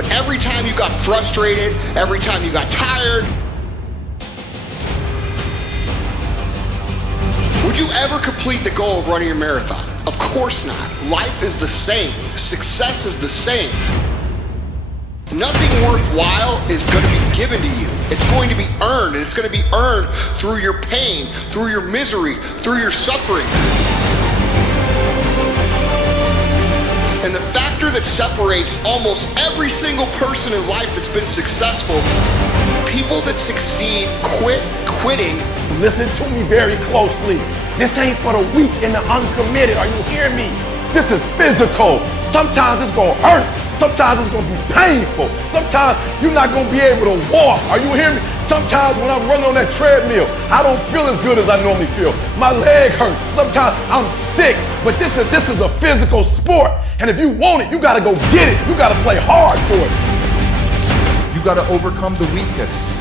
But every time you got frustrated, every time you got tired, would you ever complete the goal of running a marathon? Of course not. Life is the same. Success is the same. Nothing worthwhile is going to be given to you. It's going to be earned, and it's going to be earned through your pain, through your misery, through your suffering. And the factor that separates almost every single person in life that's been successful, people that succeed quitting. Listen to me very closely. This ain't for the weak and the uncommitted. Are you hearing me? This is physical. Sometimes it's gonna hurt. Sometimes it's gonna be painful. Sometimes you're not gonna be able to walk. Are you hearing me? Sometimes when I'm running on that treadmill, I don't feel as good as I normally feel. My leg hurts. Sometimes I'm sick. But this is a physical sport. And if you want it, you gotta go get it. You gotta play hard for it. You gotta overcome the weakness.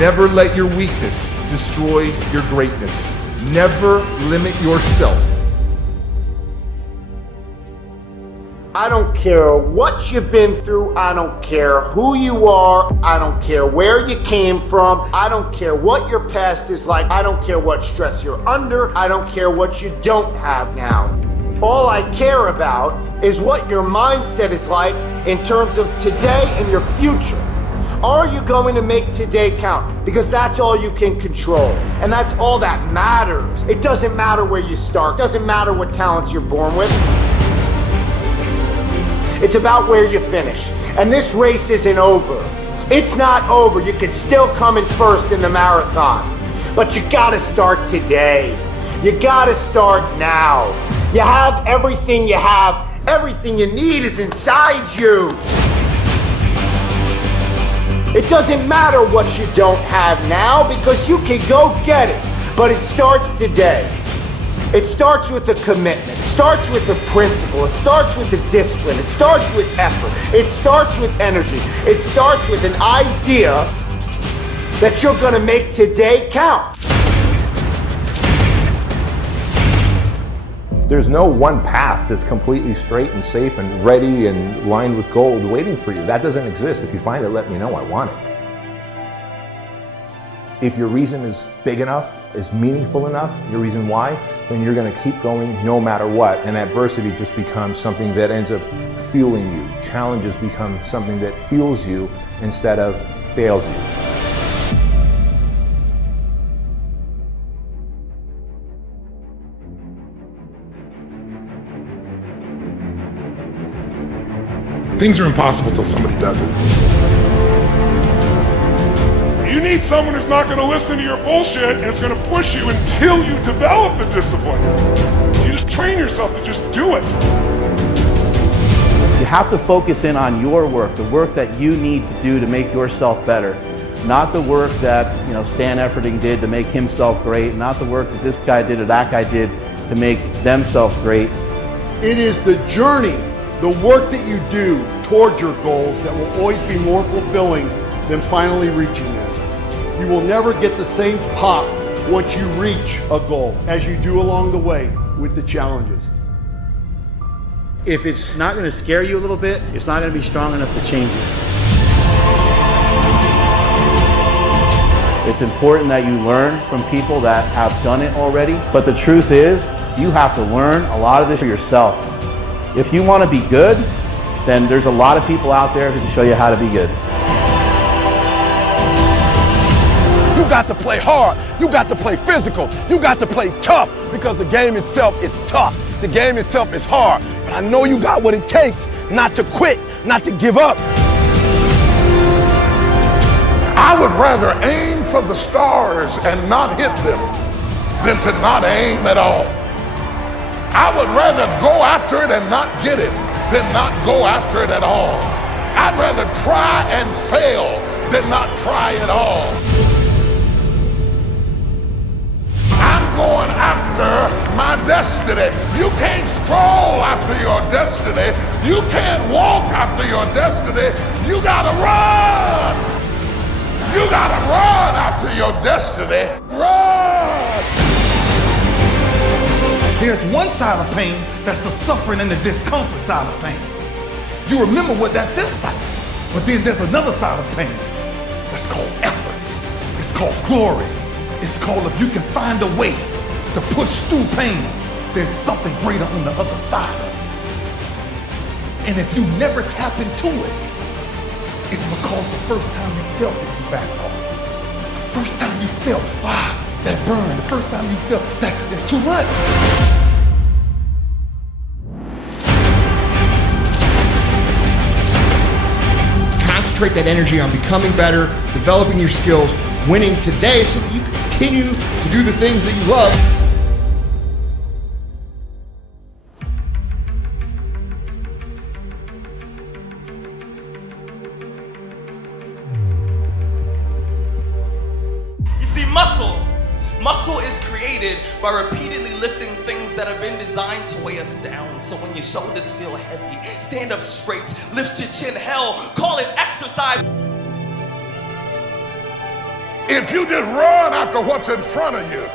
Never let your weakness destroy your greatness. Never limit yourself. I don't care what you've been through. I don't care who you are. I don't care where you came from. I don't care what your past is like. I don't care what stress you're under. I don't care what you don't have now. All I care about is what your mindset is like in terms of today and your future. Are you going to make today count? Because that's all you can control. And that's all that matters. It doesn't matter where you start. It doesn't matter what talents you're born with. It's about where you finish. And this race isn't over. It's not over. You can still come in first in the marathon. But you gotta start today. You gotta start now. You have everything you have. Everything you need is inside you. It doesn't matter what you don't have now because you can go get it. But it starts today. It starts with a commitment. It starts with a principle. It starts with a discipline. It starts with effort. It starts with energy. It starts with an idea that you're going to make today count. There's no one path that's completely straight and safe and ready and lined with gold waiting for you. That doesn't exist. If you find it, let me know. I want it. If your reason is big enough, is meaningful enough, your reason why, then you're going to keep going no matter what. And adversity just becomes something that ends up fueling you. Challenges become something that fuels you instead of fails you. Things are impossible till somebody does it. You need someone who's not going to listen to your bullshit and is going to push you until you develop the discipline. You just train yourself to just do it. You have to focus in on your work, the work that you need to do to make yourself better. Not the work that Stan Efferding did to make himself great, not the work that this guy did or that guy did to make themselves great. It is the journey, the work that you do towards your goals that will always be more fulfilling than finally reaching them. You will never get the same pop once you reach a goal as you do along the way with the challenges. If it's not going to scare you a little bit, it's not going to be strong enough to change you. It's important that you learn from people that have done it already, but the truth is, you have to learn a lot of this for yourself. If you want to be good, then there's a lot of people out there who can show you how to be good. You got to play hard. You got to play physical. You got to play tough because the game itself is tough. The game itself is hard. But I know you got what it takes not to quit, not to give up. I would rather aim for the stars and not hit them than to not aim at all. I would rather go after it and not get it than not go after it at all. I'd rather try and fail than not try at all. I'm going after my destiny. You can't stroll after your destiny. You can't walk after your destiny. You gotta run. You gotta run after your destiny. Run! There's one side of pain, that's the suffering and the discomfort side of pain. You remember what that feels like. But then there's another side of pain. That's called effort. It's called glory. It's called if you can find a way to push through pain, there's something greater on the other side of it. And if you never tap into it, it's because the first time you felt it, you backed off. The first time you felt, wow, that burn. The first time you felt that it's too much. Concentrate that energy on becoming better, developing your skills, winning today so that you can continue to do the things that you love. You see, muscle is created by repeatedly lifting things that have been designed to weigh us down. So when your shoulders feel heavy, stand up straight, lift your chin, hell, call it exercise. If you just run after what's in front of you,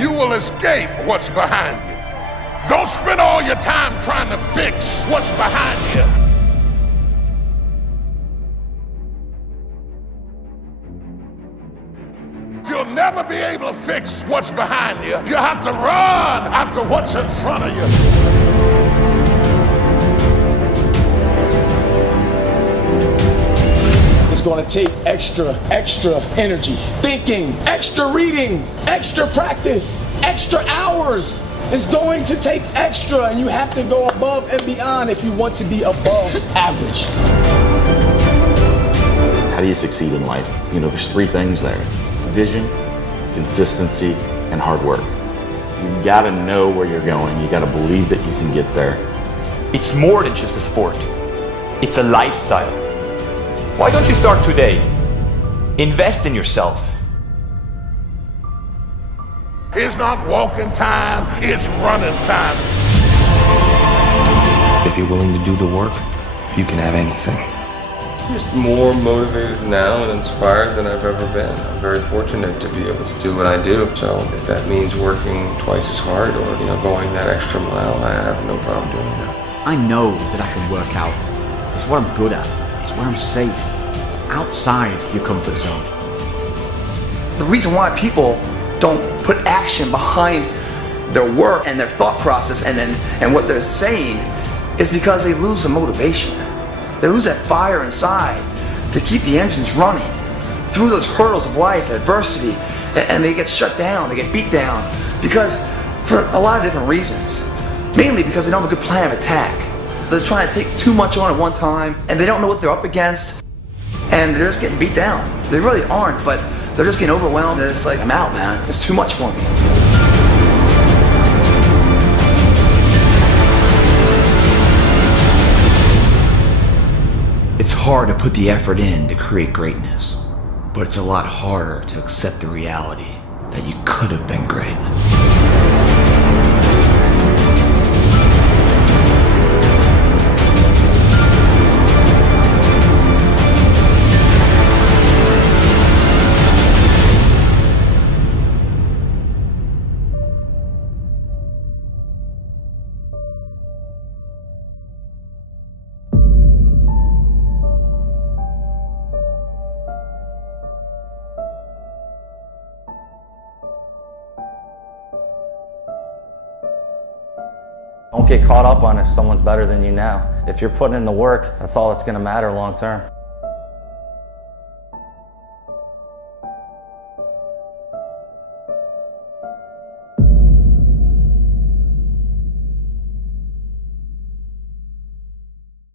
you will escape what's behind you. Don't spend all your time trying to fix what's behind you. You'll never be able to fix what's behind you. You have to run after what's in front of you. It's going to take extra energy, thinking, extra reading, extra practice, extra hours. It's going to take extra, and you have to go above and beyond if you want to be above average. How do you succeed in life? You know, there's three things there: vision, consistency, and hard work. You gotta know where you're going. You gotta believe that you can get there. It's more than just a sport. It's a lifestyle. Why don't you start today? Invest in yourself. It's not walking time, it's running time. If you're willing to do the work, you can have anything. I'm just more motivated now and inspired than I've ever been. I'm very fortunate to be able to do what I do. So if that means working twice as hard or going that extra mile, I have no problem doing that. I know that I can work out. It's what I'm good at. It's where I'm safe. Outside your comfort zone. The reason why people don't put action behind their work and their thought process and what they're saying is because they lose the motivation. They lose that fire inside to keep the engines running through those hurdles of life, adversity, and they get shut down, they get beat down because for a lot of different reasons. Mainly because they don't have a good plan of attack. They're trying to take too much on at one time and they don't know what they're up against and they're just getting beat down. They really aren't, but they're just getting overwhelmed and it's like, I'm out, man. It's too much for me. It's hard to put the effort in to create greatness, but it's a lot harder to accept the reality that you could have been great. Don't get caught up on if someone's better than you now. If you're putting in the work, that's all that's going to matter long term.